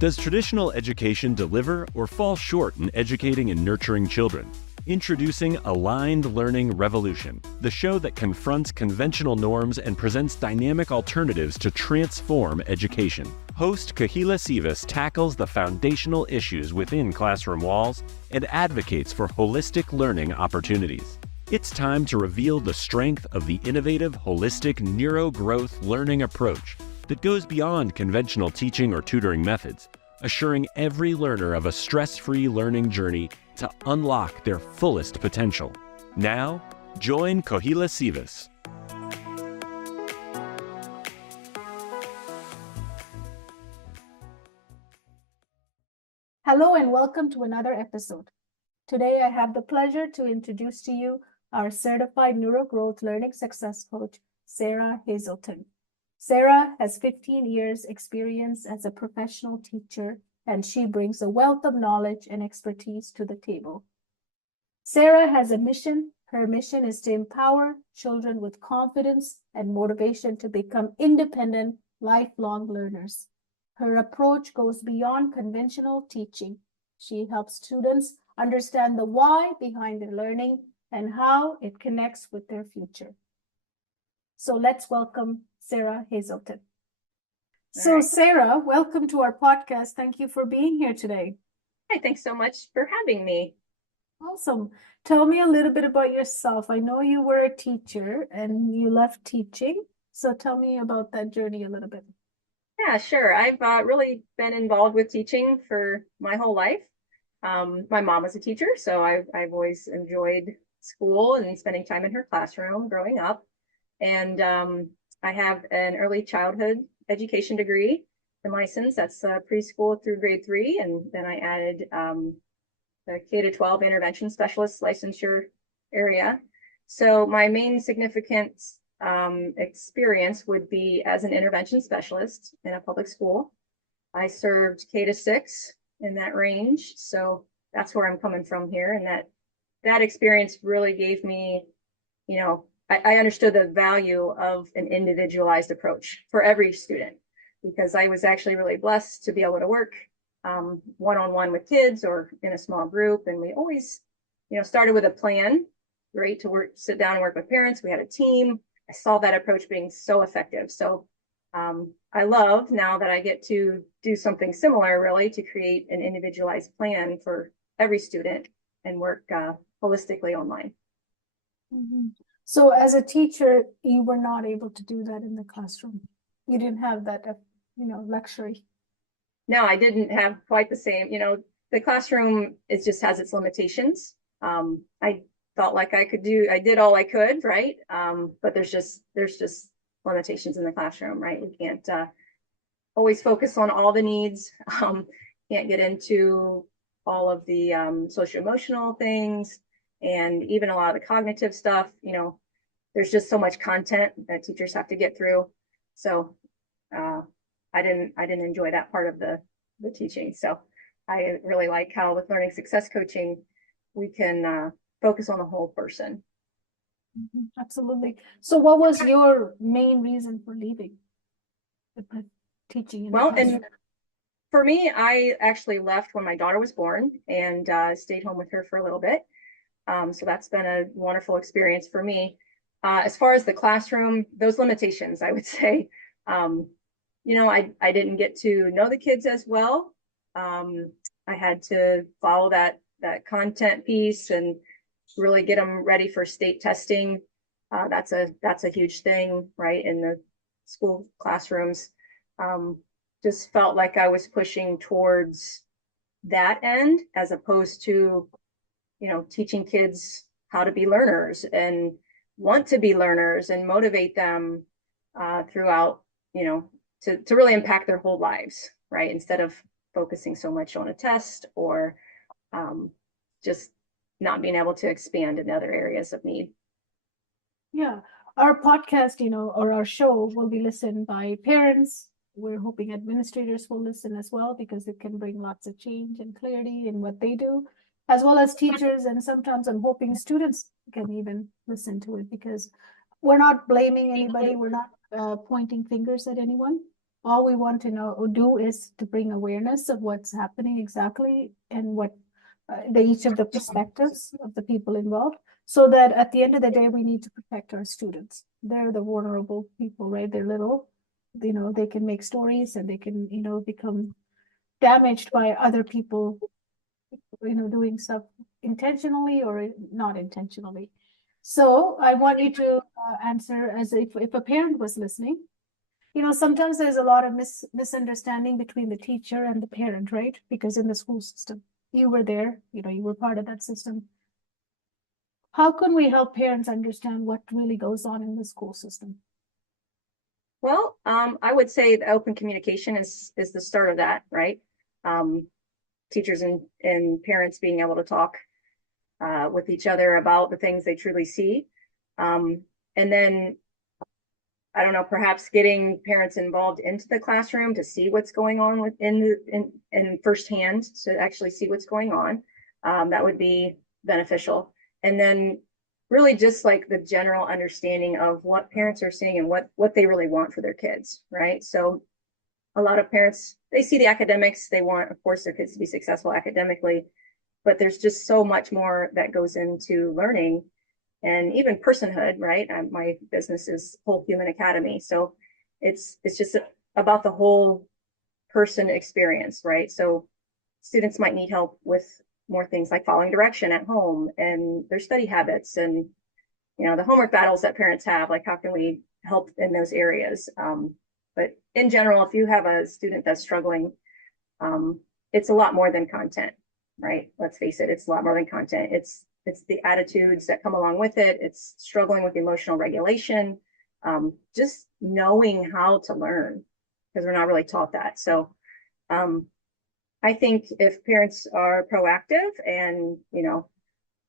Does traditional education deliver or fall short in educating and nurturing children? Introducing Aligned Learning Revolution, the show that confronts conventional norms and presents dynamic alternatives to transform education. Host Kohila Sivas tackles the foundational issues within classroom walls and advocates for holistic learning opportunities. It's time to reveal the strength of the innovative, holistic NeuroGrowth learning approach that goes beyond conventional teaching or tutoring methods, assuring every learner of a stress-free learning journey to unlock their fullest potential. Now, join Kohila Sivas. Hello and welcome to another episode. Today I have the pleasure to introduce to you our certified NeuroGrowth learning success coach, Sara Hazelton. Sara has 15 years experience as a professional teacher, and she brings a wealth of knowledge and expertise to the table. Sara has a mission. Her mission is to empower children with confidence and motivation to become independent, lifelong learners. Her approach goes beyond conventional teaching. She helps students understand the why behind their learning and how it connects with their future. So let's welcome Sara Hazelton. So Sara, welcome to our podcast. Thank you for being here today. Hi, thanks so much for having me. Awesome. Tell me a little bit about yourself. I know you were a teacher and you left teaching. So tell me about that journey a little bit. Yeah, sure. I've really been involved with teaching for my whole life. My mom was a teacher, so I've always enjoyed school and spending time in her classroom growing up. And I have an early childhood education degree and license. That's preschool through grade 3. And then I added the K-12 intervention specialist licensure area. So my main significant experience would be as an intervention specialist in a public school. I served K-6 in that range. So that's where I'm coming from here. And that experience really gave me, I understood the value of an individualized approach for every student, because I was actually really blessed to be able to work one-on-one with kids or in a small group. And we always, started with a plan, right? Sit down and work with parents. We had a team. I saw that approach being so effective. So I love now that I get to do something similar, really, to create an individualized plan for every student and work holistically online. Mm-hmm. So as a teacher, you were not able to do that in the classroom. You didn't have that, luxury. No, I didn't have quite the same. The classroom just has its limitations. I felt like I did all I could, right? But there's just limitations in the classroom, right? We can't always focus on all the needs. Can't get into all of the socio-emotional things. And even a lot of the cognitive stuff, there's just so much content that teachers have to get through. So I didn't enjoy that part of the teaching. So I really like how with learning success coaching, we can focus on the whole person. Mm-hmm. Absolutely. So what was your main reason for leaving the teaching? And for me, I actually left when my daughter was born and stayed home with her for a little bit. So that's been a wonderful experience for me. As far as the classroom, those limitations, I would say, I didn't get to know the kids as well. I had to follow that content piece and really get them ready for state testing. That's a huge thing, right? In the school classrooms. Just felt like I was pushing towards that end as opposed to teaching kids how to be learners and want to be learners and motivate them throughout, to really impact their whole lives, right? Instead of focusing so much on a test or just not being able to expand in other areas of need. Yeah, our podcast, or our show will be listened by parents. We're hoping administrators will listen as well, because it can bring lots of change and clarity in what they do, as well as teachers. And sometimes I'm hoping students can even listen to it, because we're not blaming anybody. We're not pointing fingers at anyone. all we want to know or do is to bring awareness of what's happening exactly and what each of the perspectives of the people involved, so that at the end of the day, we need to protect our students. They're the vulnerable people, right? They're little, they can make stories and they can, become damaged by other people, doing stuff intentionally or not intentionally. So I want you to answer as if a parent was listening. Sometimes there's a lot of misunderstanding between the teacher and the parent, right? Because in the school system, you were there, you were part of that system. How can we help parents understand what really goes on in the school system? Well, I would say the open communication is the start of that, right? Teachers and parents being able to talk with each other about the things they truly see. And then, I don't know, perhaps getting parents involved into the classroom to see what's going on in firsthand, to actually see what's going on. That would be beneficial. And then really just like the general understanding of what parents are seeing and what they really want for their kids, right? So a lot of parents, they see the academics, they want, of course, their kids to be successful academically, but there's just so much more that goes into learning and even personhood, right? My business is Whole Human Academy. So it's just about the whole person experience, right? So students might need help with more things like following direction at home and their study habits and, the homework battles that parents have, like how can we help in those areas? But in general, if you have a student that's struggling, it's a lot more than content, right? Let's face it, it's a lot more than content. It's the attitudes that come along with it. It's struggling with emotional regulation, just knowing how to learn, because we're not really taught that. So I think if parents are proactive and,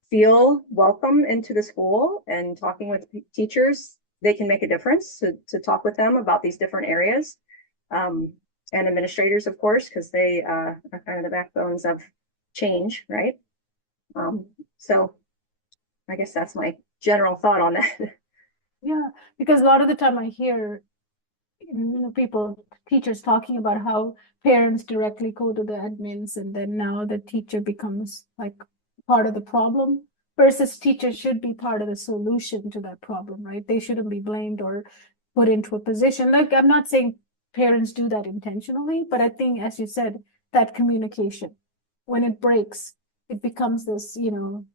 feel welcome into the school and talking with teachers, they can make a difference to talk with them about these different areas. And administrators, of course, because they are kind of the backbones of change, right? So I guess that's my general thought on that. Yeah, because a lot of the time I hear teachers talking about how parents directly go to the admins and then now the teacher becomes like part of the problem, versus teachers should be part of the solution to that problem, right? They shouldn't be blamed or put into a position. Like, I'm not saying parents do that intentionally, but I think, as you said, that communication, when it breaks, it becomes this, who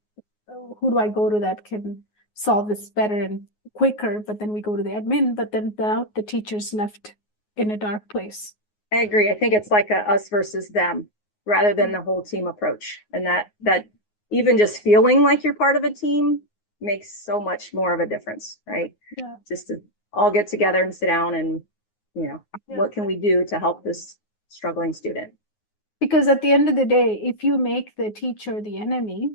do I go to that can solve this better and quicker? But then we go to the admin, but then the teacher's left in a dark place. I agree. I think it's like a us versus them rather than the whole team approach. And that even just feeling like you're part of a team makes so much more of a difference, right? Yeah. Just to all get together and sit down and, what can we do to help this struggling student? Because at the end of the day, if you make the teacher the enemy,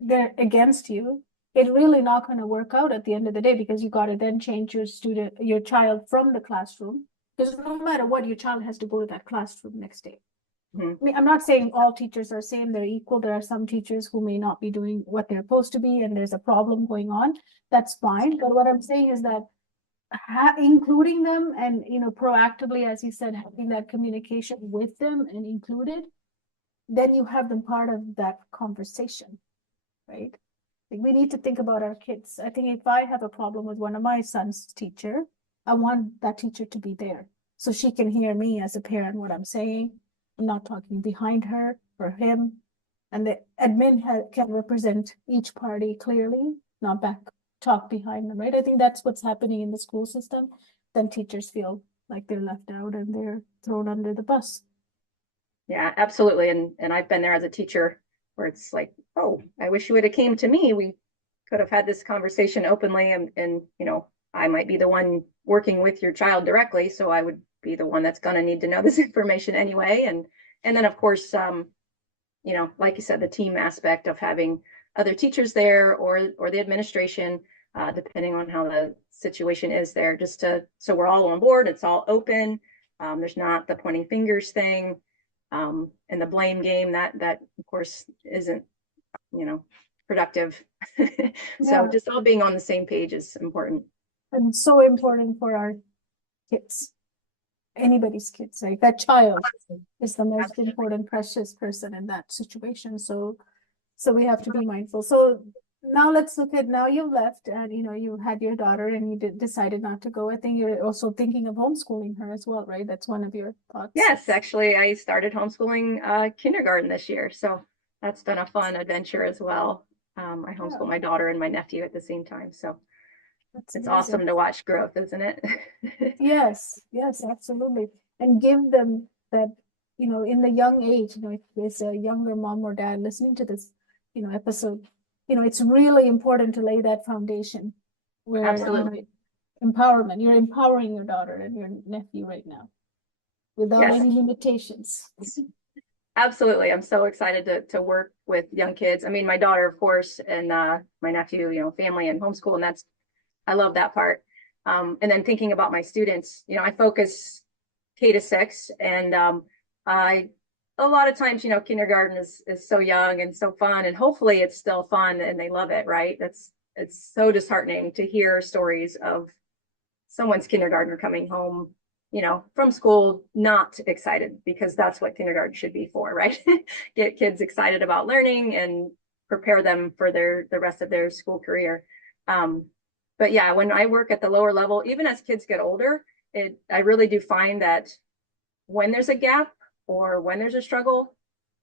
they're against you, it's really not going to work out at the end of the day, because you got to then change your child from the classroom, because no matter what, your child has to go to that classroom next day. Mm-hmm. I mean, I'm not saying all teachers are same, they're equal. There are some teachers who may not be doing what they're supposed to be and there's a problem going on. That's fine. But what I'm saying is that including them and, proactively, as you said, having that communication with them and included, then you have them part of that conversation, right? Like, we need to think about our kids. I think if I have a problem with one of my son's teacher, I want that teacher to be there so she can hear me as a parent, what I'm saying. I'm not talking behind her or him. And the admin can represent each party clearly, not talk behind them, right? I think that's what's happening in the school system. Then teachers feel like they're left out and they're thrown under the bus. Yeah, absolutely. And I've been there as a teacher where it's like, oh, I wish you would have came to me. We could have had this conversation openly and I might be the one working with your child directly. So I would be the one that's going to need to know this information anyway. And then of course, like you said, the team aspect of having other teachers there or the administration, depending on how the situation is there, so we're all on board, it's all open. There's not the pointing fingers thing, and the blame game that of course isn't, productive. So just all being on the same page is important. And so important for our kids. anybody's kids, right? That child is the most important, precious person in that situation. So we have to be mindful. So now let's look at, now you left and you had your daughter and you decided not to go. I think you're also thinking of homeschooling her as well, right? That's one of your thoughts. Yes, actually, I started homeschooling kindergarten this year, so that's been a fun adventure as well. I homeschool my daughter and my nephew at the same time, so it's awesome to watch growth, isn't it? Yes, absolutely. And give them that, in the young age, if there's a younger mom or dad listening to this, episode, it's really important to lay that foundation where, Absolutely. Empowerment, you're empowering your daughter and your nephew right now without any limitations. Absolutely. I'm so excited to work with young kids. I mean, my daughter, of course, and my nephew, family and homeschool, and I love that part. And then thinking about my students, I focus K-6, and a lot of times, kindergarten is so young and so fun, and hopefully it's still fun and they love it, right? It's so disheartening to hear stories of someone's kindergartner coming home, from school not excited, because that's what kindergarten should be for, right? Get kids excited about learning and prepare them for the rest of their school career. But yeah, when I work at the lower level, even as kids get older, I really do find that when there's a gap or when there's a struggle,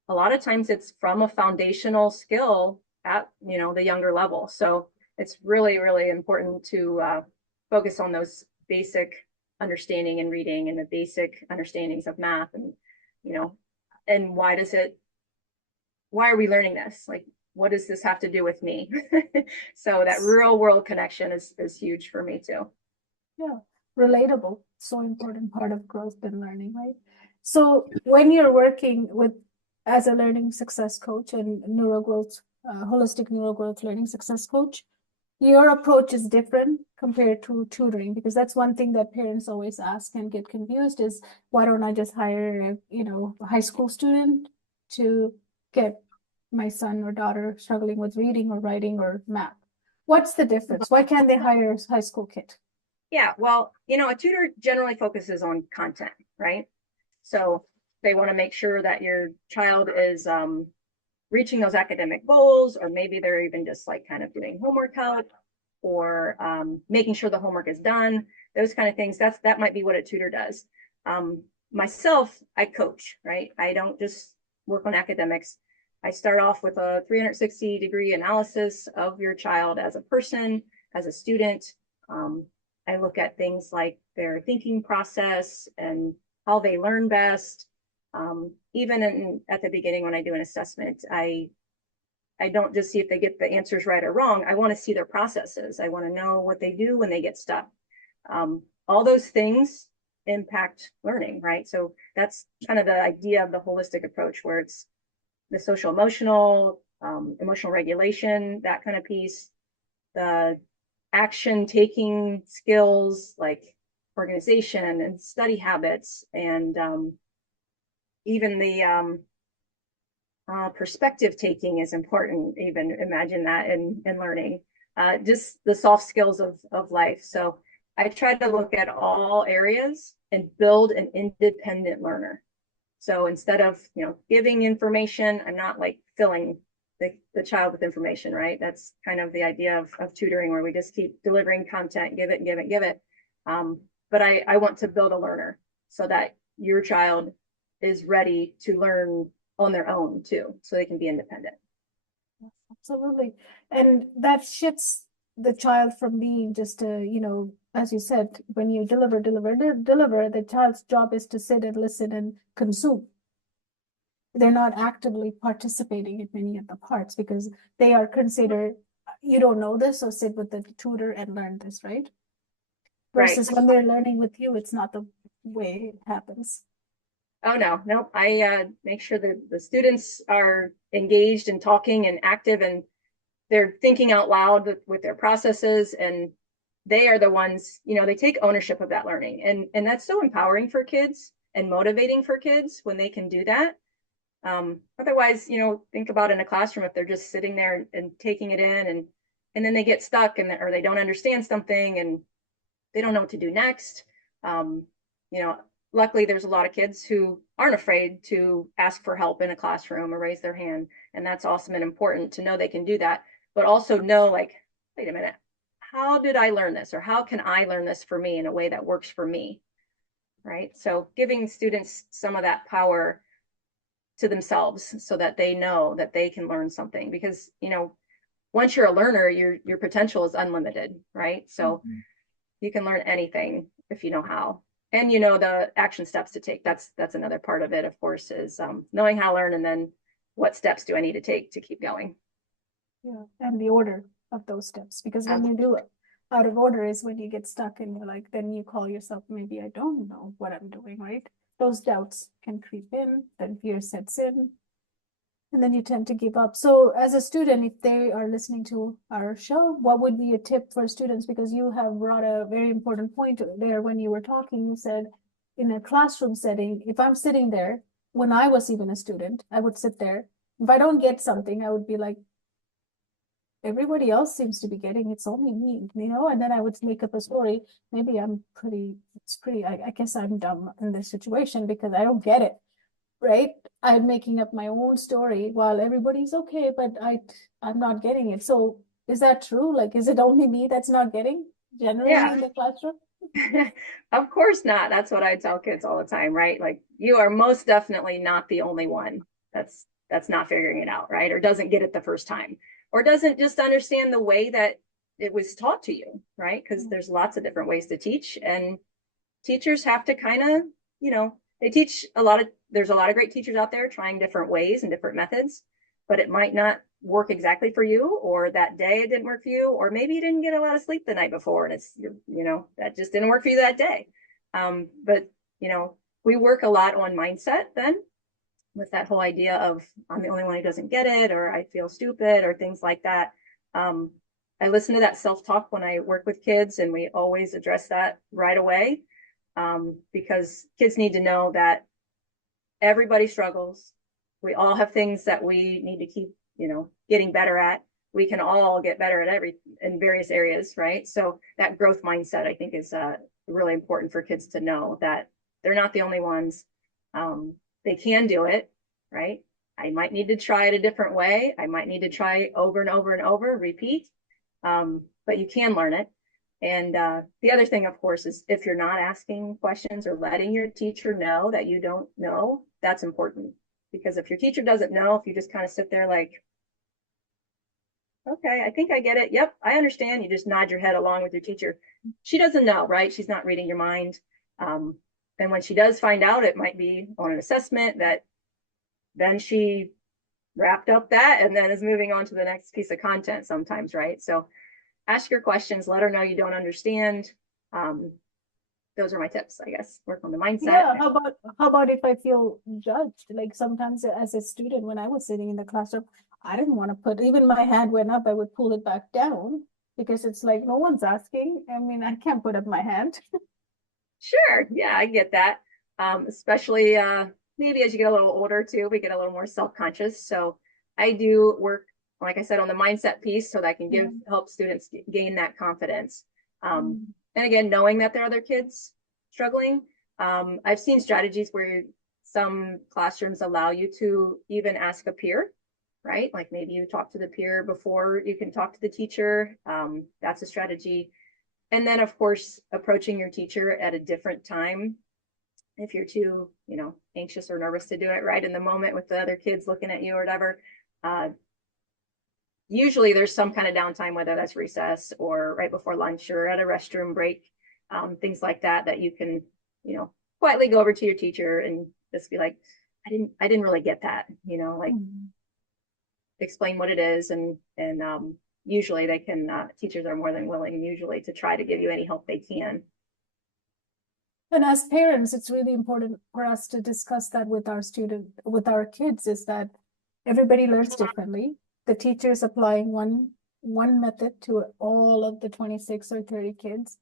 a lot of times it's from a foundational skill at, the younger level. So it's really, really important to focus on those basic understanding and reading and the basic understandings of math, and, and why are we learning this? Like, what does this have to do with me? So that real world connection is huge for me too. Yeah, relatable. So important part of growth and learning, right? So when you're working as a learning success coach and NeuroGrowth, holistic NeuroGrowth learning success coach, your approach is different compared to tutoring, because that's one thing that parents always ask and get confused is, why don't I just hire a high school student to get my son or daughter struggling with reading or writing or math? What's the difference? Why can't they hire a high school kid? Yeah, well, a tutor generally focuses on content, right? So they want to make sure that your child is reaching those academic goals, or maybe they're even just like kind of doing homework help, or making sure the homework is done, those kind of things. That might be what a tutor does. Myself, I coach, right? I don't just work on academics. I start off with a 360-degree analysis of your child as a person, as a student. I look at things like their thinking process and how they learn best. Even at the beginning, when I do an assessment, I don't just see if they get the answers right or wrong. I want to see their processes. I want to know what they do when they get stuck. All those things impact learning, right? So that's kind of the idea of the holistic approach, where it's the social emotional, emotional regulation, that kind of piece, the action taking skills like organization and study habits, and even the perspective taking is important. Even imagine that in learning, just the soft skills of life. So I try to look at all areas and build an independent learner. So instead of giving information, I'm not like filling the child with information, right? That's kind of the idea of tutoring, where we just keep delivering content, give it, give it, give it. But I want to build a learner so that your child is ready to learn on their own too, so they can be independent. Absolutely. And that shifts the child from being just as you said, when you deliver, the child's job is to sit and listen and consume. They're not actively participating in many of the parts, because they are considered, you don't know this, so sit with the tutor and learn this, right? Versus when they're learning with you, it's not the way it happens. Oh, no. I make sure that the students are engaged and talking and active, and they're thinking out loud with their processes, and they are the ones, they take ownership of that learning. And that's so empowering for kids and motivating for kids when they can do that. Otherwise, think about in a classroom, if they're just sitting there and taking it in, and then they get stuck, or they don't understand something and they don't know what to do next. luckily there's a lot of kids who aren't afraid to ask for help in a classroom or raise their hand. And that's awesome and important to know they can do that, but also know, like, wait a minute, how did I learn this? Or how can I learn this for me in a way that works for me? Right? So giving students some of that power to themselves so that they know that they can learn something, because, you know, once you're a learner, your potential is unlimited, right? So you can learn anything if you know how, and you know the action steps to take. That's another part of it, of course, is knowing how to learn, and then what steps do I need to take to keep going. Yeah, and the order of those steps, because when you do it out of order is when you get stuck and you're like, then you call yourself, maybe I don't know what I'm doing, right? Those doubts can creep in, then fear sets in, and then you tend to give up. So as a student, if they are listening to our show, what would be a tip for students? Because you have brought a very important point there when you were talking. You said in a classroom setting, if I'm sitting there, when I was even a student, I would sit there. If I don't get something, I would be like, everybody else seems to be getting, it's only me, you know? And then I would make up a story. Maybe I guess I'm dumb in this situation because I don't get it, right? I'm making up my own story while everybody's okay, but I'm not getting it. So is that true? Like, is it only me that's not getting generally in the classroom? Of course not. That's what I tell kids all the time, right? Like, you are most definitely not the only one that's not figuring it out, right? Or doesn't get it the first time, or doesn't just understand the way that it was taught to you, right? Because there's lots of different ways to teach, and teachers have to kind of, you know, they teach there's a lot of great teachers out there trying different ways and different methods, but it might not work exactly for you, or that day it didn't work for you, or maybe you didn't get a lot of sleep the night before and you know, that just didn't work for you that day. But you know, we work a lot on mindset then, with that whole idea of I'm the only one who doesn't get it, or I feel stupid, or things like that. I listen to that self-talk when I work with kids, and we always address that right away, because kids need to know that everybody struggles. We all have things that we need to keep, you know, getting better at. We can all get better at in various areas, right? So that growth mindset, I think, is really important for kids to know that they're not the only ones. They can do it, right? I might need to try it a different way. I might need to try over and over and over, repeat, but you can learn it. And the other thing, of course, is if you're not asking questions or letting your teacher know that you don't know, that's important. Because if your teacher doesn't know, if you just kind of sit there like, okay, I think I get it. Yep, I understand. You just nod your head along with your teacher. She doesn't know, right? She's not reading your mind. And when she does find out, it might be on an assessment that then she wrapped up that and then is moving on to the next piece of content sometimes, right? So ask your questions, let her know you don't understand. Those are my tips, I guess. Work on the mindset. Yeah, how about if I feel judged? Like sometimes as a student, when I was sitting in the classroom, I didn't want to put, even my hand went up, I would pull it back down because it's like no one's asking. I mean, I can't put up my hand. Sure. Yeah, I get that. Especially maybe as you get a little older too, we get a little more self-conscious. So I do work, like I said, on the mindset piece so that I can help students gain that confidence. And again, knowing that there are other kids struggling. I've seen strategies where some classrooms allow you to even ask a peer, right? Like maybe you talk to the peer before you can talk to the teacher. That's a strategy. And then, of course, approaching your teacher at a different time. If you're too, you know, anxious or nervous to do it right in the moment with the other kids looking at you or whatever, usually there's some kind of downtime, whether that's recess or right before lunch or at a restroom break, things like that, that you can, you know, quietly go over to your teacher and just be like, I didn't really get that, you know, like explain what it is. And usually they can, teachers are more than willing usually to try to give you any help they can. And as parents, it's really important for us to discuss that with our kids, is that everybody learns differently. The teacher is applying one method to all of the 26 or 30 kids.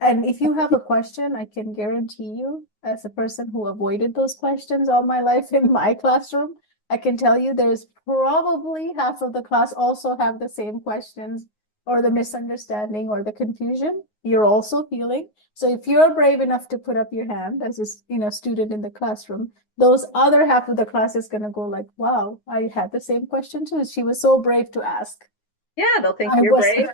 And if you have a question, I can guarantee you, as a person who avoided those questions all my life in my classroom, I can tell you there's probably half of the class also have the same questions or the misunderstanding or the confusion, you're also healing. So if you're brave enough to put up your hand as a student in the classroom, those other half of the class is going to go like, wow, I had the same question too. She was so brave to ask. Yeah, they'll think I you're was brave,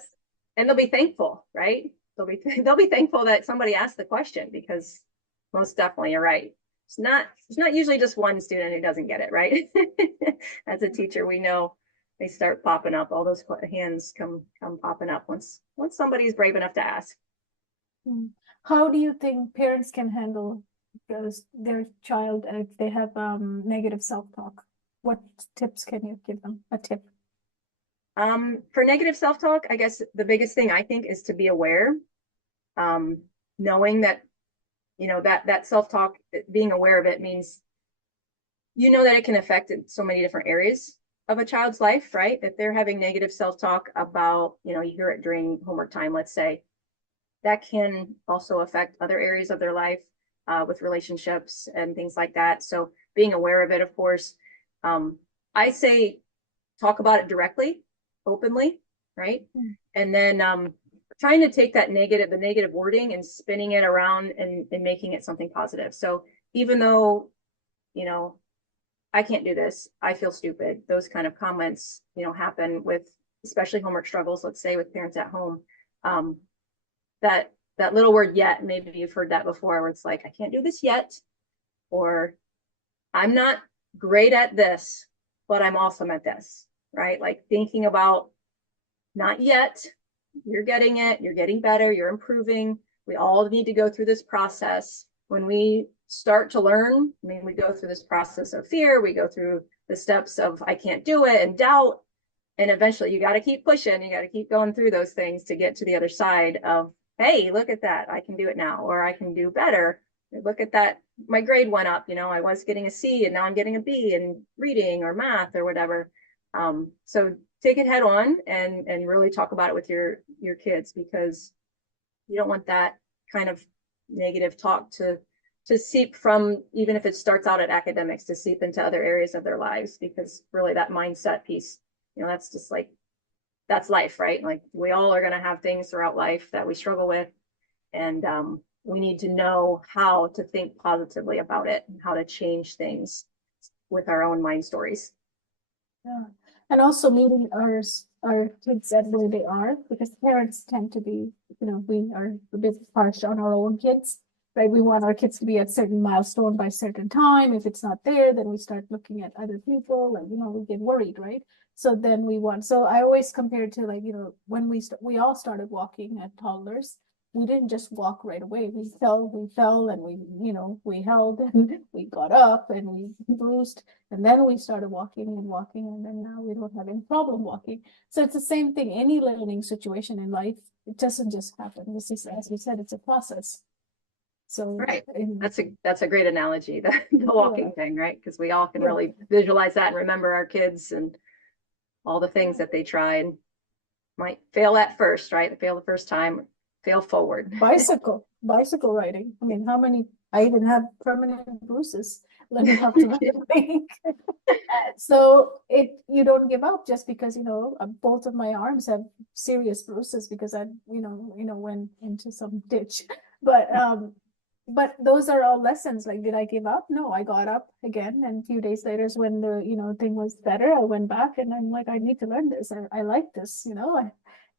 and they'll be thankful, right? They'll be thankful that somebody asked the question, because most definitely you're right. It's not usually just one student who doesn't get it, right? As a teacher, we know they start popping up. All those hands come popping up once somebody's brave enough to ask. How do you think parents can handle their child if they have negative self-talk? What tips can you give them? A tip. For negative self-talk, I guess the biggest thing I think is to be aware, knowing that, that self-talk, being aware of it means, that it can affect so many different areas of a child's life, right? If they're having negative self-talk about, you hear it during homework time, let's say, that can also affect other areas of their life, with relationships and things like that. So being aware of it, of course, I say talk about it directly, openly, right? And then trying to take the negative wording and spinning it around and making it something positive. So even though, I can't do this, I feel stupid, those kind of comments, happen with especially homework struggles, let's say with parents at home. That little word yet, maybe you've heard that before, where it's like, I can't do this yet, or I'm not great at this, but I'm awesome at this, right? Like thinking about not yet, you're getting it, you're getting better, you're improving. We all need to go through this process. When we start to learn, we go through this process of fear, we go through the steps of I can't do it and doubt. And eventually you got to keep pushing, you got to keep going through those things to get to the other side of, hey, look at that, I can do it now, or I can do better. Look at that, my grade went up, I was getting a C and now I'm getting a B in reading or math or whatever. So take it head on and really talk about it with your kids, because you don't want that kind of negative talk to seep from, even if it starts out at academics, to seep into other areas of their lives, because really that mindset piece, that's just like, that's life, right? Like we all are going to have things throughout life that we struggle with, and we need to know how to think positively about it and how to change things with our own mind stories. Yeah. And also meeting our kids at where they are, because parents tend to be, we are a bit harsh on our own kids, right? We want our kids to be at certain milestone by certain time. If it's not there, then we start looking at other people, and we get worried, right? So then so I always compare to when we all started walking at toddlers. We didn't just walk right away. We fell, and we held, and we got up, and we bruised, and then we started walking, and then now we don't have any problem walking. So it's the same thing. Any learning situation in life, it doesn't just happen. This is, as we said, it's a process. So right, that's a great analogy, the walking thing, right? Because we all can really visualize that and remember our kids and all the things that they tried. Might fail at first, right? They fail the first time, fail forward. Bicycle riding. How many? I even have permanent bruises learning how to ride. So you don't give up just because both of my arms have serious bruises because I went into some ditch. But those are all lessons. Like, did I give up? No, I got up again, and a few days later, when the thing was better, I went back, and I'm like, I need to learn this. I like this.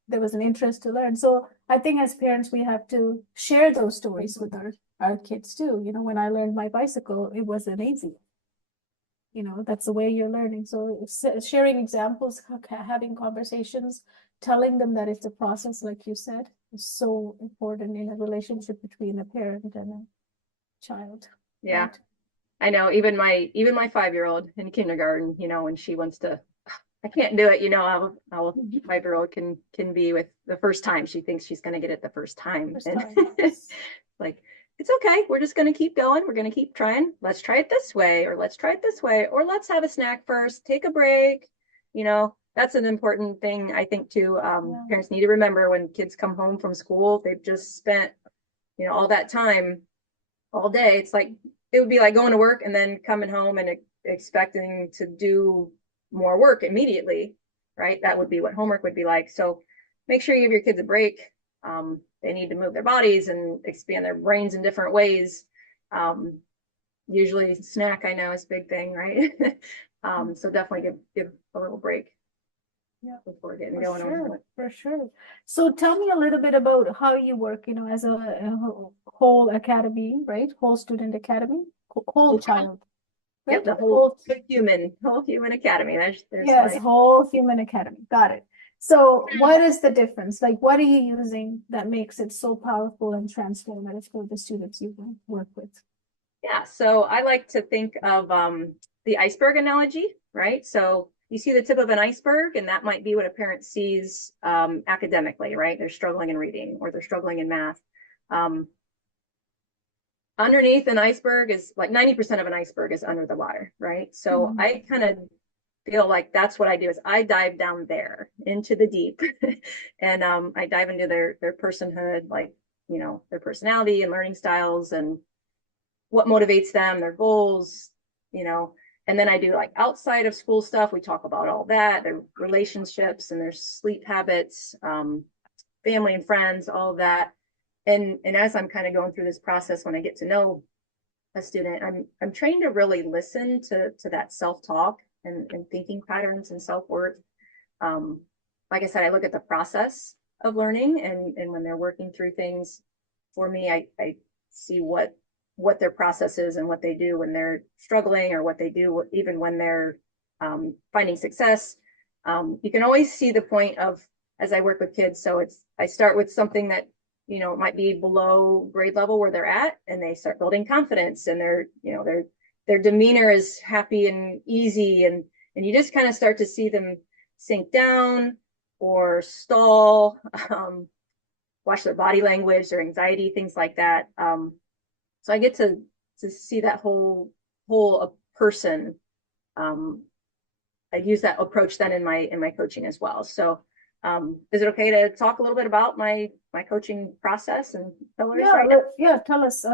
There was an interest to learn. So I think as parents, we have to share those stories with our kids too. When I learned my bicycle, it wasn't easy. That's the way you're learning. So sharing examples, having conversations, telling them that it's a process, like you said, is so important in a relationship between a parent and a child. Yeah, right? I know. Even my 5-year-old in kindergarten, when she wants to, I can't do it. How a 5-year-old can be with the first time. She thinks she's going to get it the first time. Like, it's okay. We're just going to keep going. We're going to keep trying. Let's try it this way, or let's try it this way, or let's have a snack first, take a break. That's an important thing, I think, too. Parents need to remember when kids come home from school, they've just spent, all that time all day. It's like, it would be like going to work and then coming home and expecting to do more work immediately, right? That would be what homework would be like. So make sure you give your kids a break. They need to move their bodies and expand their brains in different ways. Usually snack, I know, is a big thing, right? So definitely give a little break. Yeah, before getting for going on sure, it. for sure. So tell me a little bit about how you work, as a whole academy, right? Whole student academy, whole child, Yep, right? the whole human academy. There's Yes, my whole human academy. Got it. So what is the difference? Like, what are you using that makes it so powerful and transformative for the students you work with? Yeah, so I like to think of the iceberg analogy, right? So you see the tip of an iceberg, and that might be what a parent sees academically, right? They're struggling in reading or they're struggling in math. Underneath an iceberg is like 90% of an iceberg is under the water, right? So I kind of feel like that's what I do is I dive down there into the deep and I dive into their personhood, like, their personality and learning styles and what motivates them, their goals, and then I do like outside of school stuff. We talk about all that, their relationships and their sleep habits, family and friends, all of that. And as I'm kind of going through this process, when I get to know a student, I'm trained to really listen to that self-talk and thinking patterns and self-worth. Like I said, I look at the process of learning, and when they're working through things for me, I see what their process is and what they do when they're struggling or what they do even when they're finding success. You can always see the point of, as I work with kids, so I start with something that it might be below grade level where they're at, and they start building confidence, and their demeanor is happy and easy, and you just kind of start to see them sink down or stall, watch their body language, their anxiety, things like that. So I get to see that whole person. I use that approach then in my coaching as well. So is it okay to talk a little bit about my coaching process and pillars right now? Yeah, tell us.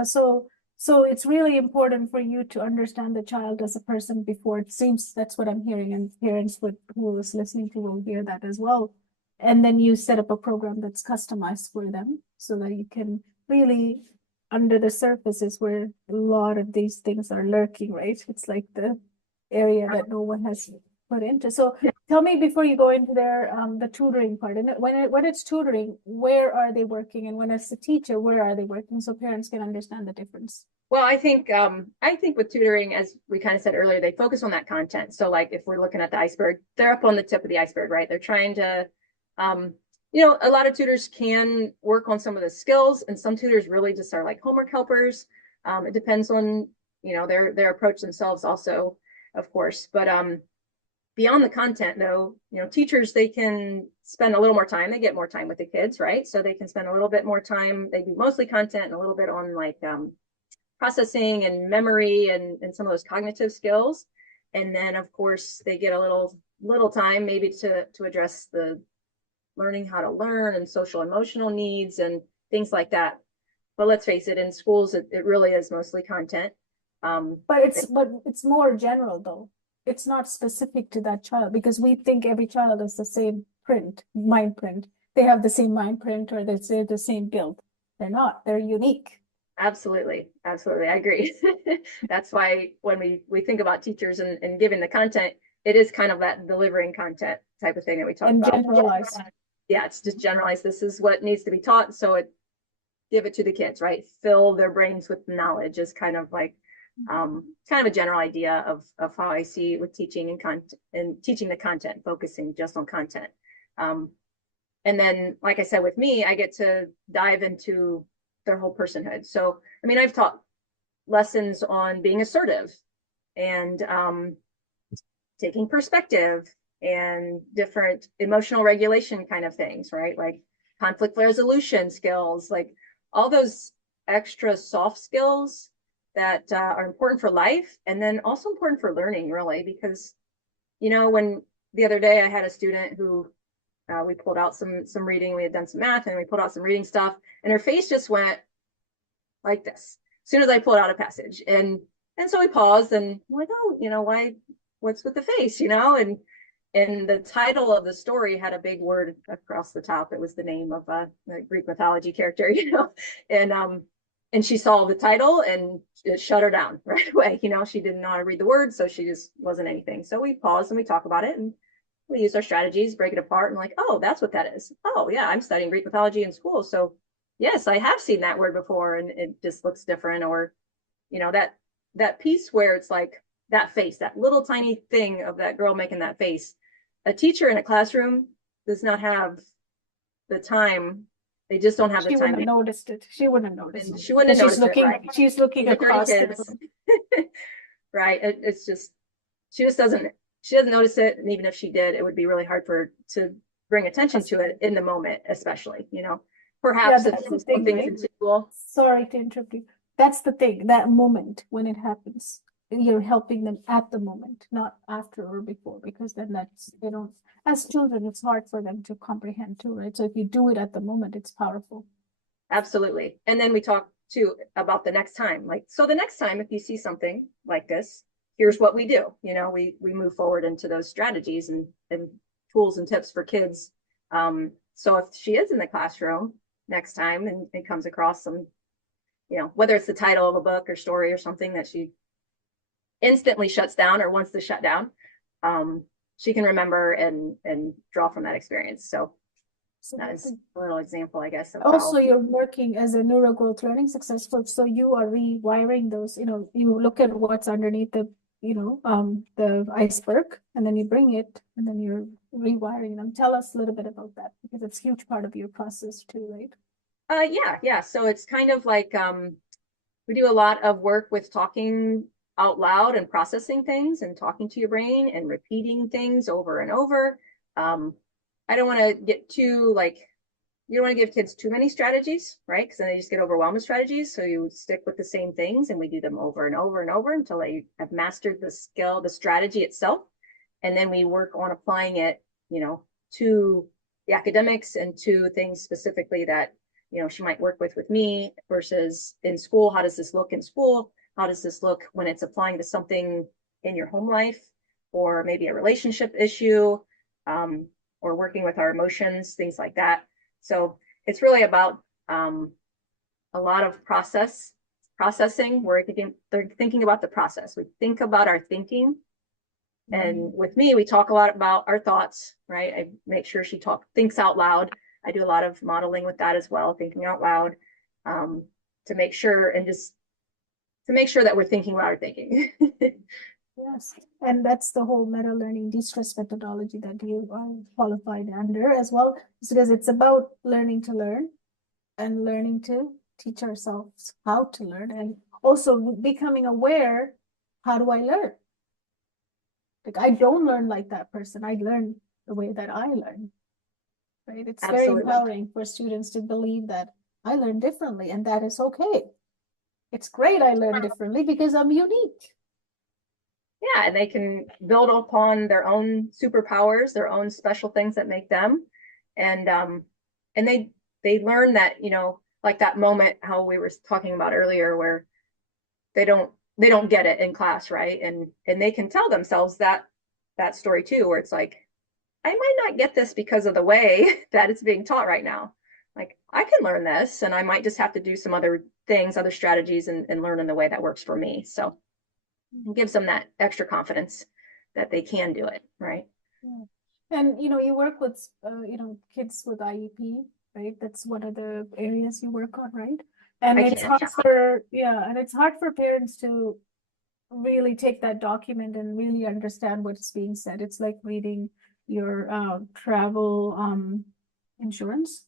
So it's really important for you to understand the child as a person before. It seems that's what I'm hearing, and parents who is listening to will hear that as well. And then you set up a program that's customized for them so that you can really, under the surface is where a lot of these things are lurking, right? It's like the area that no one has put into. So tell me before you go into the tutoring part, and when it's tutoring, where are they working, and when it's a teacher, where are they working, so parents can understand the difference? Well, I think with tutoring, as we kind of said earlier, they focus on that content. So like if we're looking at the iceberg, they're up on the tip of the iceberg, right? They're trying to a lot of tutors can work on some of the skills, and some tutors really just are like homework helpers. It depends on their approach themselves also, of course. But beyond the content, though, teachers, they can spend a little more time. They get more time with the kids, right? So they can spend a little bit more time. They do mostly content and a little bit on like processing and memory and some of those cognitive skills. And then, of course, they get a little time maybe to address the learning how to learn and social emotional needs and things like that. But let's face it, in schools, it really is mostly content. But it's more general though. It's not specific to that child, because we think every child is the same mind print. They have the same mind print, or they're the same build. They're not. They're unique. Absolutely. I agree. That's why when we think about teachers and giving the content, it is kind of that delivering content type of thing that we talk about. And generalized. Yeah, it's just generalized. This is what needs to be taught, so give it to the kids, right? Fill their brains with knowledge is kind of like kind of a general idea of how I see with teaching and teaching the content, focusing just on content. And then, like I said, with me, I get to dive into their whole personhood. So, I mean, I've taught lessons on being assertive and taking perspective and different emotional regulation kind of things, right? Like conflict resolution skills, like all those extra soft skills that are important for life, and then also important for learning, really, because when the other day I had a student who we pulled out some reading, we had done some math, and we pulled out some reading stuff, and her face just went like this as soon as I pulled out a passage, and so we paused, and I'm like, oh, why, what's with the face, and And the title of the story had a big word across the top. It was the name of a Greek mythology character, and she saw the title and it shut her down right away. She didn't know how to read the words, so she just wasn't anything. So we paused and we talk about it, and we use our strategies, break it apart, and like, oh, that's what that is. Oh yeah, I'm studying Greek mythology in school, so yes, I have seen that word before, and it just looks different. Or that piece where it's like that face, that little tiny thing of that girl making that face. A teacher in a classroom does not have the time. They just don't have the She time. wouldn't have noticed it. She wouldn't have noticed And it. she wouldn't have She's noticed looking, it, right? she's looking The 30 across the kids. room. Right. It's just, she doesn't notice it. And even if she did, it would be really hard for her to bring attention to it in the moment, especially, perhaps Yeah, it's that's the thing, something right? in school. Sorry to interrupt you. That's the thing, that moment when it happens, you're helping them at the moment, not after or before, because then as children, it's hard for them to comprehend too, right? So if you do it at the moment, it's powerful. Absolutely. And then we talk too about the next time. Like, so the next time, if you see something like this, here's what we do. We move forward into those strategies and tools and tips for kids. So if she is in the classroom next time and it comes across some, whether it's the title of a book or story or something that she instantly shuts down or wants to shut down, she can remember and draw from that experience. So that is a little example, I guess. Of Also, you're working as a NeuroGrowth learning success coach, so you are rewiring those. You look at what's underneath the iceberg, and then you bring it, and then you're rewiring them. Tell us a little bit about that, because it's a huge part of your process too, right? Yeah. So it's kind of like we do a lot of work with talking out loud and processing things and talking to your brain and repeating things over and over. I don't want to get too you don't want to give kids too many strategies, right? Because then they just get overwhelmed with strategies. So you stick with the same things and we do them over and over and over until they have mastered the skill, the strategy itself. And then we work on applying it, to the academics and to things specifically that, she might work with me versus in school. How does this look in school? How does this look when it's applying to something in your home life or maybe a relationship issue, or working with our emotions, things like that. So it's really about a lot of processing. They're thinking about the process. We think about our thinking. And with me, we talk a lot about our thoughts, right? I make sure she thinks out loud. I do a lot of modeling with that as well, thinking out loud, to make sure that we're thinking about our thinking. Yes, and that's the whole meta learning de-stress methodology that you are qualified under as well, because it's about learning to learn and learning to teach ourselves how to learn, and also becoming aware, how do I learn? Like, I don't learn like that person. I learn the way that I learn, right? It's very Absolutely. empowering for students to believe that I learn differently, and that is okay. It's great I learn differently because I'm unique. Yeah, and they can build upon their own superpowers, their own special things that make them. And they learn that, like that moment how we were talking about earlier where they don't get it in class, right? And they can tell themselves that story too, where it's like, I might not get this because of the way that it's being taught right now. Like, I can learn this, and I might just have to do some other things, other strategies, and learn in the way that works for me. So it gives them that extra confidence that they can do it, right? Yeah. And you work with kids with IEP, right? That's one of the areas you work on, right? And it's hard for parents to really take that document and really understand what's being said. It's like reading your travel insurance.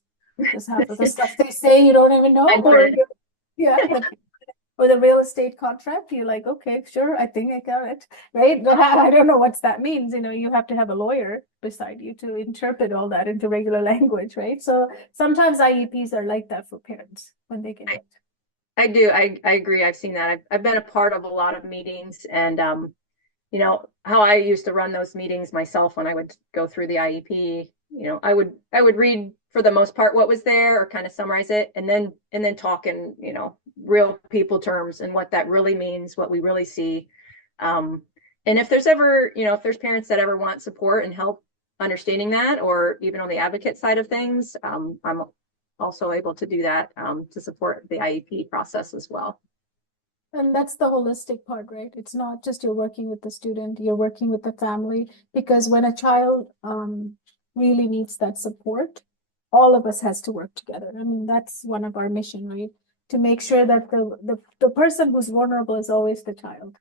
Just half of the stuff they say you don't even know. Or the real estate contract, you're like, okay, sure, I think I got it, right? But I don't know what that means. You have to have a lawyer beside you to interpret all that into regular language, right? So sometimes IEPs are like that for parents when they get it. I do. I agree. I've seen that. I've been a part of a lot of meetings, and how I used to run those meetings myself when I would go through the IEP. I would read for the most part what was there or kind of summarize it, and then talk in real people terms and what that really means, what we really see. And if there's ever, if there's parents that ever want support and help understanding that, or even on the advocate side of things, I'm also able to do that to support the IEP process as well. And that's the holistic part, right? It's not just you're working with the student, you're working with the family, because when a child really needs that support, all of us has to work together. I mean, that's one of our mission, right? To make sure that the person who's vulnerable is always the child.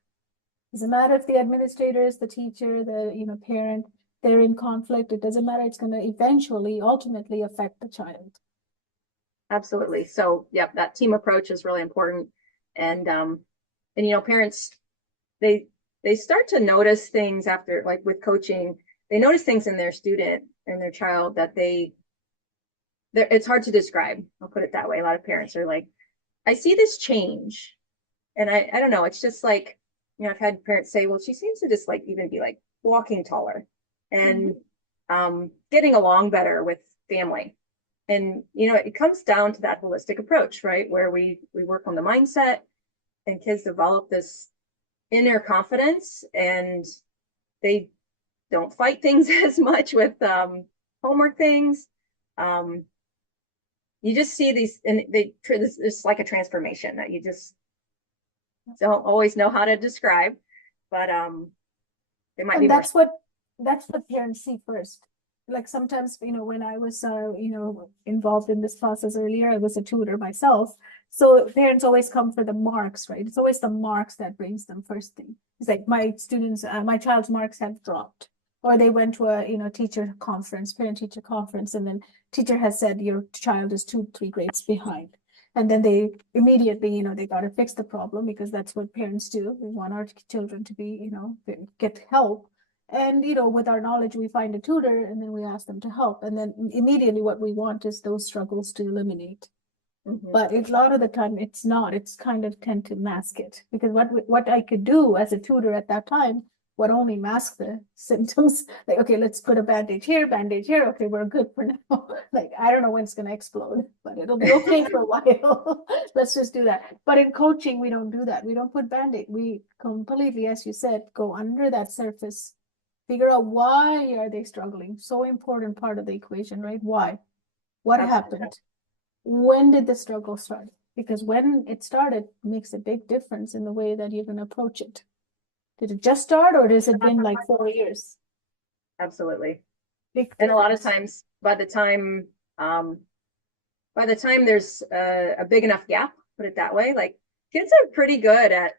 Doesn't matter if the administrator is the teacher, the parent, they're in conflict. It doesn't matter. It's going to eventually, ultimately affect the child. Absolutely. So, yep, that team approach is really important. And parents, they start to notice things after, like with coaching, they notice things in their student and their child that it's hard to describe. I'll put it that way. A lot of parents are like, I see this change. And I don't know, it's just like, I've had parents say, well, she seems to just like even be like walking taller and getting along better with family. And, it comes down to that holistic approach, right? Where we work on the mindset and kids develop this inner confidence and they don't fight things as much with homework things. You just see these, and it's like a transformation that you just don't always know how to describe, but it might be that's what parents see first. Like sometimes, when I was involved in this process earlier, I was a tutor myself. So parents always come for the marks, right? It's always the marks that brings them first thing. It's like my students, my child's marks have dropped, or they went to a teacher conference, parent teacher conference, and then teacher has said your child is 2-3 grades behind. And then they immediately, they got to fix the problem, because that's what parents do. We want our children to be, get help. And, with our knowledge, we find a tutor and then we ask them to help. And then immediately what we want is those struggles to eliminate. But a lot of the time it's not. It's kind of tend to mask it, because what I could do as a tutor at that time would only mask the symptoms. Like, okay, let's put a bandage here. Okay, we're good for now. Like, I don't know when it's going to explode, but it'll be okay for a while. Let's just do that. But in coaching, we don't do that. We don't put band-aid. We completely, as you said, go under that surface, figure out why are they struggling. So important part of the equation, right? Why? What happened? When did the struggle start? Because when it started makes a big difference in the way that you're going to approach it. Did it just start, or has it been like 4 years? Absolutely. And a lot of times by the time there's a big enough gap, put it that way, like kids are pretty good at,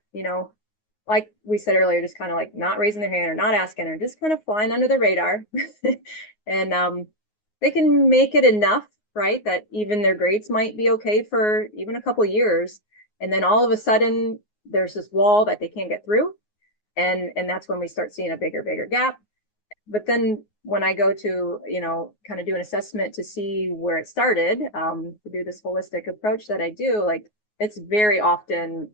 like we said earlier, just kind of like not raising their hand or not asking, or just kind of flying under the radar. And they can make it enough, right, that even their grades might be okay for even a couple years. And then all of a sudden there's this wall that they can't get through. And that's when we start seeing a bigger gap. But then when I go to, kind of do an assessment to see where it started, to do this holistic approach that I do, like it's very often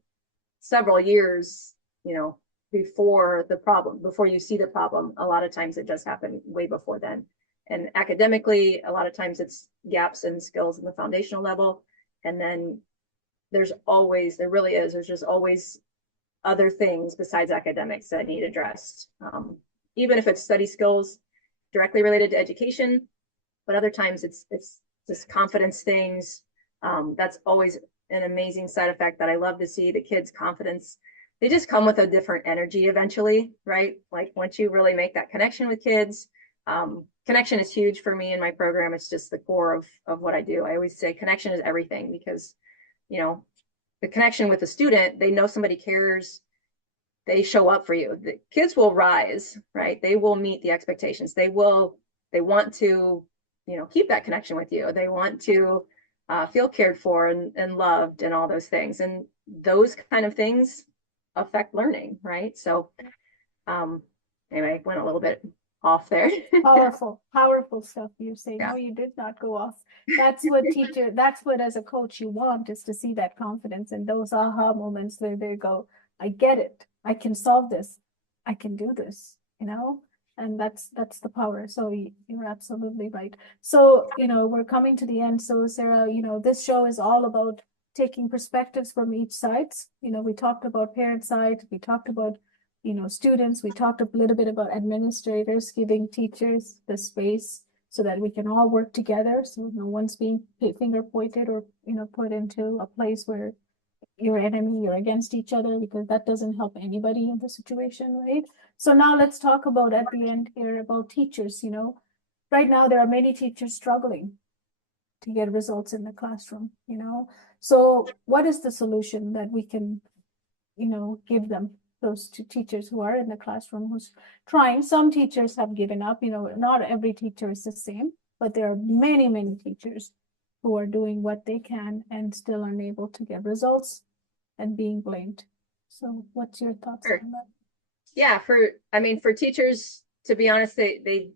several years, before the problem, before you see the problem. A lot of times it does happen way before then. And academically, a lot of times it's gaps in skills in the foundational level. And then there's just always other things besides academics that need addressed. Even if it's study skills directly related to education, but other times it's just confidence things. That's always an amazing side effect that I love to see. The kids' confidence, they just come with a different energy eventually, right? Like once you really make that connection with kids, connection is huge for me in my program. It's just the core of what I do. I always say connection is everything, because, the connection with the student, they know somebody cares. They show up for you. The kids will rise, right? They will meet the expectations. They want to, keep that connection with you. They want to feel cared for and loved and all those things. And those kind of things affect learning, right? So anyway, went a little bit off there. Powerful stuff you're saying. Yeah. No, you did not go off. That's what as a coach you want, is to see that confidence and those aha moments where they go, I get it. I can solve this. I can do this, and that's the power. So you're absolutely right. So, we're coming to the end. So Sara, this show is all about taking perspectives from each side. We talked about parent side, we talked about students. We talked a little bit about administrators giving teachers the space so that we can all work together. So no one's being finger pointed or, put into a place where you're enemy, you're against each other, because that doesn't help anybody in the situation, right? So now let's talk about at the end here about teachers. Right now there are many teachers struggling to get results in the classroom, So what is the solution that we can, give them, those two teachers who are in the classroom who's trying? Some teachers have given up, not every teacher is the same, but there are many, many teachers who are doing what they can and still unable to get results and being blamed. So what's your thoughts Sure. on that? Yeah, for teachers, to be honest, they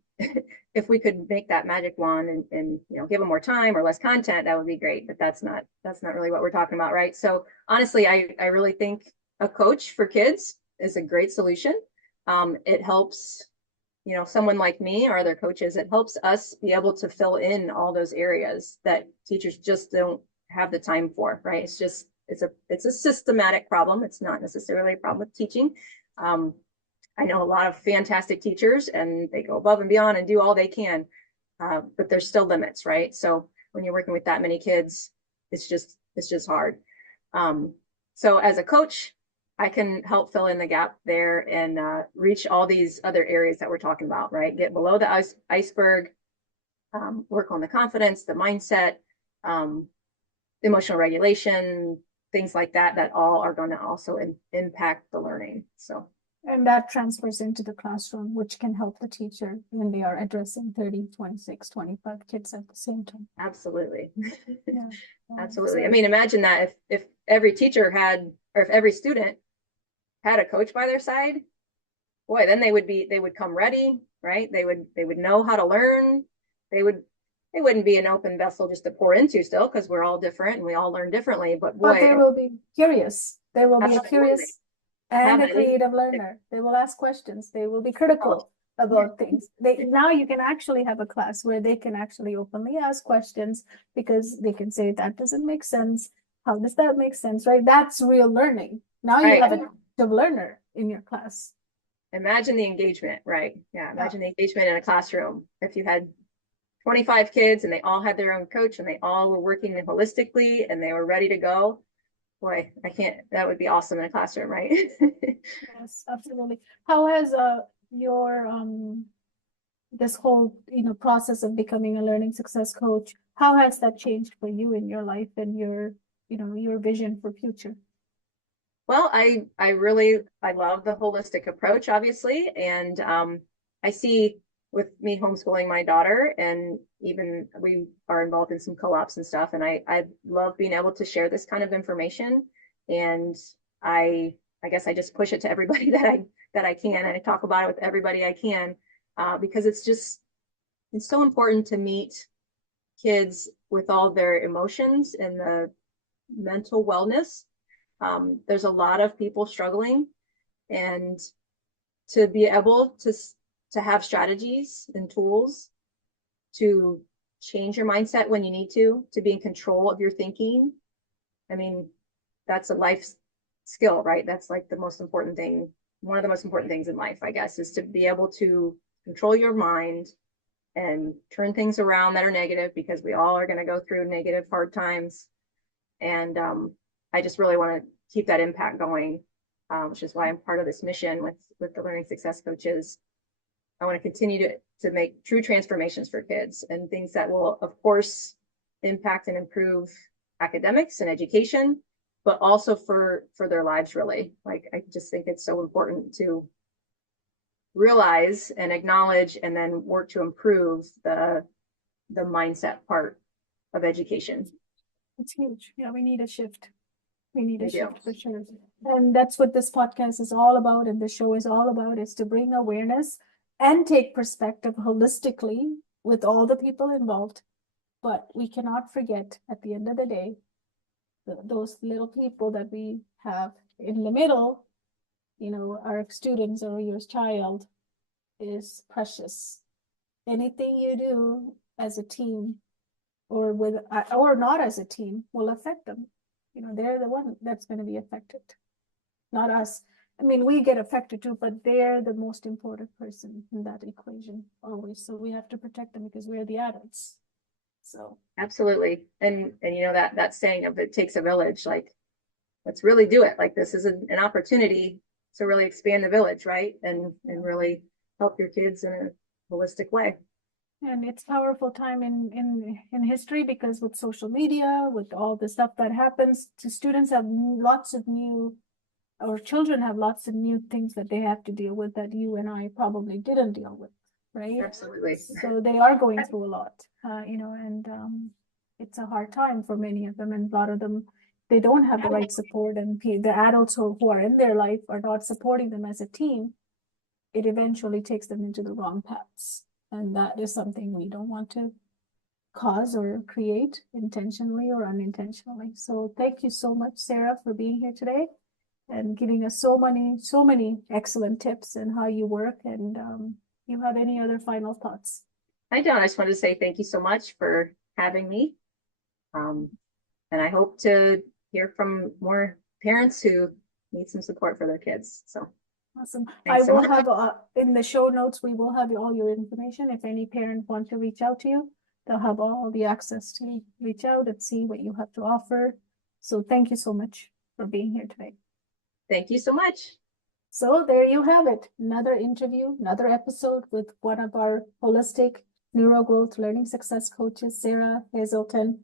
if we could make that magic wand and give them more time or less content, that would be great. But that's not really what we're talking about, right? So honestly, I really think a coach for kids is a great solution. It helps, someone like me or other coaches, it helps us be able to fill in all those areas that teachers just don't have the time for, right? It's a systematic problem. It's not necessarily a problem with teaching. I know a lot of fantastic teachers and they go above and beyond and do all they can, but there's still limits, right? So when you're working with that many kids, it's just hard. So as a coach, I can help fill in the gap there and reach all these other areas that we're talking about, right? Get below the iceberg, work on the confidence, the mindset, emotional regulation, things like that, that all are going to also impact the learning. So. And that transfers into the classroom, which can help the teacher when they are addressing 30, 26, 25 kids at the same time. Absolutely. Yeah. Absolutely. I mean, imagine that if every teacher had, or if every student had a coach by their side, boy, then they would come ready, right? They would know how to learn. They wouldn't be an open vessel just to pour into still, because we're all different and we all learn differently, but boy. But they will be curious. They will be a curious and a Have creative learner. They will ask questions. They will be critical about things. Now you can actually have a class where they can actually openly ask questions, because they can say, that doesn't make sense. How does that make sense, right? That's real learning. Now you have an active learner in your class. Imagine the engagement, right? Yeah, imagine the engagement in a classroom. If you had 25 kids and they all had their own coach and they all were working holistically and they were ready to go, boy, that would be awesome in a classroom, right? Yes, absolutely. How has your this whole process of becoming a learning success coach, how has that changed for you in your life and your vision for future? Well, I love the holistic approach, obviously, and I see with me homeschooling my daughter, and even we are involved in some co-ops and stuff, and I love being able to share this kind of information, and I guess I just push it to everybody that I can, and I talk about it with everybody I can, because it's so important to meet kids with all their emotions and the mental wellness. There's a lot of people struggling, and to be able to have strategies and tools to change your mindset when you need to be in control of your thinking. I mean, that's a life skill, right? That's like the most important thing. One of the most important things in life, I guess, is to be able to control your mind and turn things around that are negative, because we all are going to go through negative, hard times. And I just really want to keep that impact going, which is why I'm part of this mission with the Learning Success Coaches. I want to continue to make true transformations for kids, and things that will, of course, impact and improve academics and education, but also for their lives, really. Like, I just think it's so important to realize and acknowledge and then work to improve the mindset part of education. It's huge. Yeah, we need a shift. We need a shift do. for sure. And that's what this podcast is all about, and the show is all about, is to bring awareness and take perspective holistically with all the people involved. But we cannot forget, at the end of the day, those little people that we have in the middle, our students or your child is precious. Anything you do as a team or not as a team will affect them. They're the one that's going to be affected, not us. I mean, we get affected too, but they're the most important person in that equation always. So we have to protect them because we're the adults. So Absolutely. And you know, that saying of it takes a village, like, let's really do it. Like, this is an opportunity to really expand the village, right? And really help your kids in a holistic way. and it's powerful time in history because with social media, with all the stuff that happens, students have lots of new, or children have lots of new things that they have to deal with that you and I probably didn't deal with, right? Absolutely. So they are going through a lot, and it's a hard time for many of them, and a lot of them, they don't have the right support, and the adults who are in their life are not supporting them as a team. It eventually takes them into the wrong paths, and that is something we don't want to cause or create intentionally or unintentionally. So thank you so much, Sara, for being here today and giving us so many excellent tips and how you work. And you have any other final thoughts? I don't. I just wanted to say thank you so much for having me. And I hope to hear from more parents who need some support for their kids. So Awesome. thanks I so will much. have in the show notes, we will have all your information. If any parent wants to reach out to you, they'll have all the access to reach out and see what you have to offer. So thank you so much for being here today. Thank you so much. So there you have it. Another interview, another episode with one of our holistic NeuroGrowth learning success coaches, Sara Hazelton.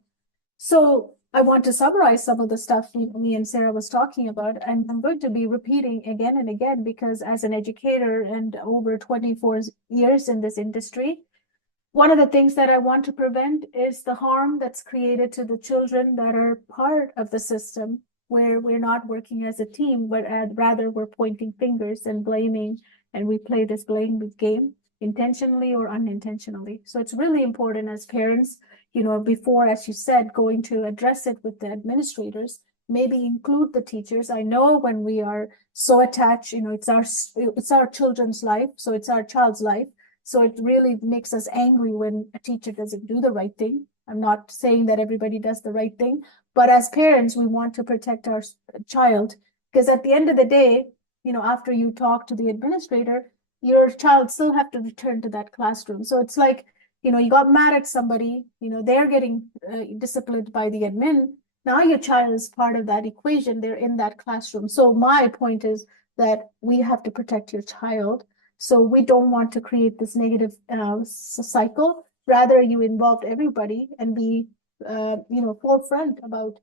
So I want to summarize some of the stuff me and Sara was talking about, and I'm going to be repeating again and again because as an educator and over 24 years in this industry, one of the things that I want to prevent is the harm that's created to the children that are part of the system where we're not working as a team, but rather we're pointing fingers and blaming, and we play this blame game intentionally or unintentionally. So it's really important as parents, before, as you said, going to address it with the administrators, maybe include the teachers. I know when we are so attached, it's our children's life, so it's our child's life. So it really makes us angry when a teacher doesn't do the right thing. I'm not saying that everybody does the right thing, but as parents, we want to protect our child because at the end of the day, after you talk to the administrator, your child still have to return to that classroom. So it's like, you got mad at somebody, they're getting disciplined by the admin. Now your child is part of that equation. They're in that classroom. So my point is that we have to protect your child. So we don't want to create this negative cycle. Rather, you involve everybody and be, forefront about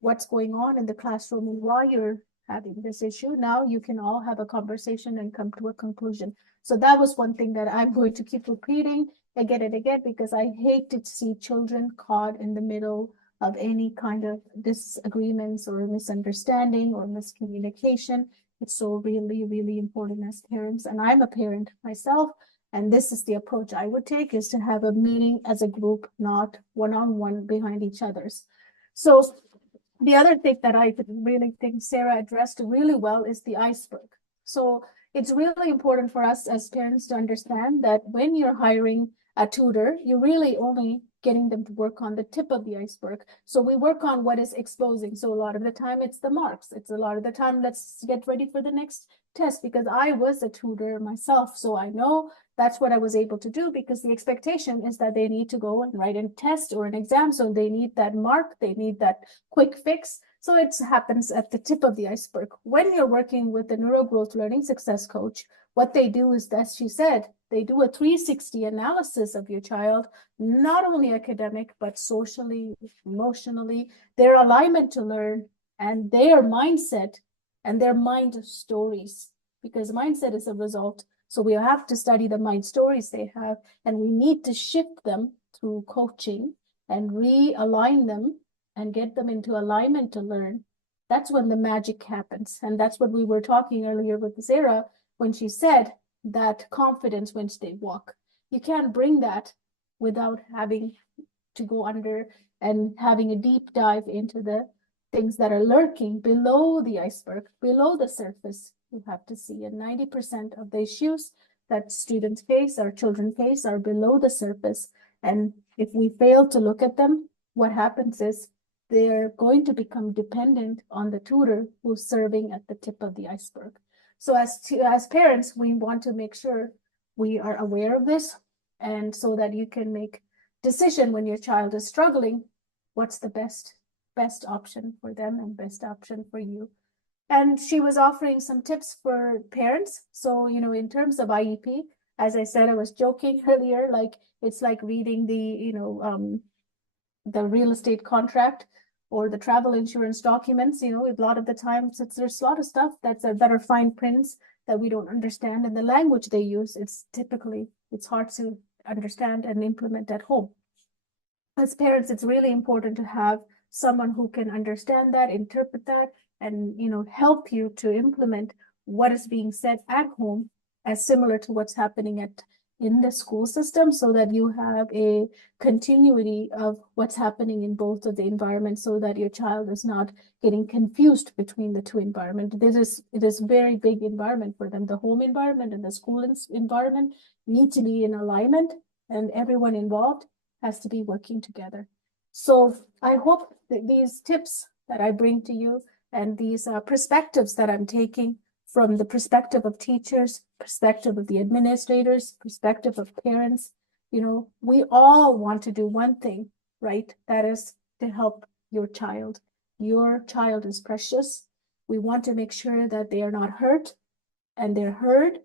what's going on in the classroom and why you're having this issue. Now you can all have a conversation and come to a conclusion. So that was one thing that I'm going to keep repeating again and again, because I hate to see children caught in the middle of any kind of disagreements or misunderstanding or miscommunication. It's so really, really important as parents. And I'm a parent myself. And this is the approach I would take, is to have a meeting as a group, not one-on-one behind each other's. So the other thing that I really think Sara addressed really well is the iceberg. So it's really important for us as parents to understand that when you're hiring a tutor, you're really only getting them to work on the tip of the iceberg. So we work on what is exposing. So a lot of the time it's the marks. It's a lot of the time, let's get ready for the next test, because I was a tutor myself. So I know that's what I was able to do, because the expectation is that they need to go and write a test or an exam. So they need that mark, they need that quick fix. So it happens at the tip of the iceberg. When you're working with the NeuroGrowth Learning Success Coach, what they do is, as she said, they do a 360 analysis of your child, not only academic, but socially, emotionally, their alignment to learn, and their mindset and their mind stories, because mindset is a result. So we have to study the mind stories they have, and we need to shift them through coaching and realign them and get them into alignment to learn. That's when the magic happens. And that's what we were talking earlier with Sara when she said that confidence when they walk. You can't bring that without having to go under and having a deep dive into the things that are lurking below the iceberg, below the surface. You have to see, and 90% of the issues that students face, our children face, are below the surface. And if we fail to look at them, what happens is they're going to become dependent on the tutor who's serving at the tip of the iceberg. So as parents, we want to make sure we are aware of this, and so that you can make decision when your child is struggling, what's the best option for them and best option for you. And she was offering some tips for parents. So, in terms of IEP, as I said, I was joking earlier, like it's like reading the real estate contract or the travel insurance documents. A lot of the times there's a lot of stuff that are fine prints that we don't understand, and the language they use, it's hard to understand and implement at home. As parents, it's really important to have someone who can understand that, interpret that, and help you to implement what is being said at home as similar to what's happening in the school system, so that you have a continuity of what's happening in both of the environments, so that your child is not getting confused between the two environments. It is very big environment for them. The home environment and the school environment need to be in alignment, and everyone involved has to be working together. So I hope that these tips that I bring to you and these perspectives that I'm taking from the perspective of teachers, perspective of the administrators, perspective of parents, we all want to do one thing, right? That is to help your child. Your child is precious. We want to make sure that they are not hurt and they're heard.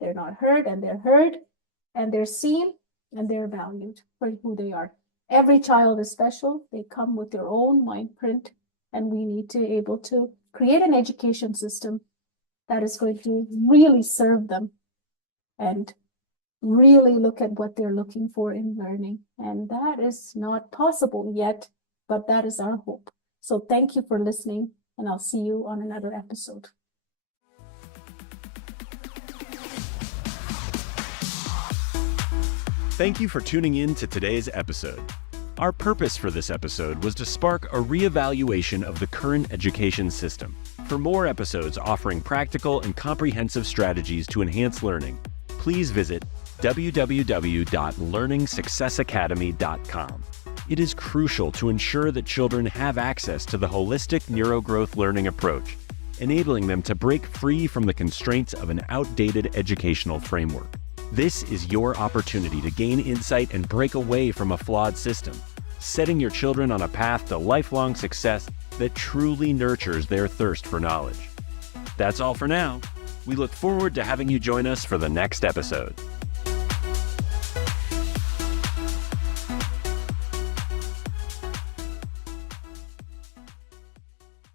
They're not hurt and they're heard, and they're seen and they're valued for who they are. Every child is special. They come with their own mind print, and we need to be able to create an education system that is going to really serve them and really look at what they're looking for in learning. And that is not possible yet, but that is our hope. So thank you for listening, and I'll see you on another episode. Thank you for tuning in to today's episode. Our purpose for this episode was to spark a reevaluation of the current education system. For more episodes offering practical and comprehensive strategies to enhance learning, please visit www.learningsuccessacademy.com. It is crucial to ensure that children have access to the holistic NeuroGrowth learning approach, enabling them to break free from the constraints of an outdated educational framework. This is your opportunity to gain insight and break away from a flawed system, setting your children on a path to lifelong success that truly nurtures their thirst for knowledge. That's all for now. We look forward to having you join us for the next episode.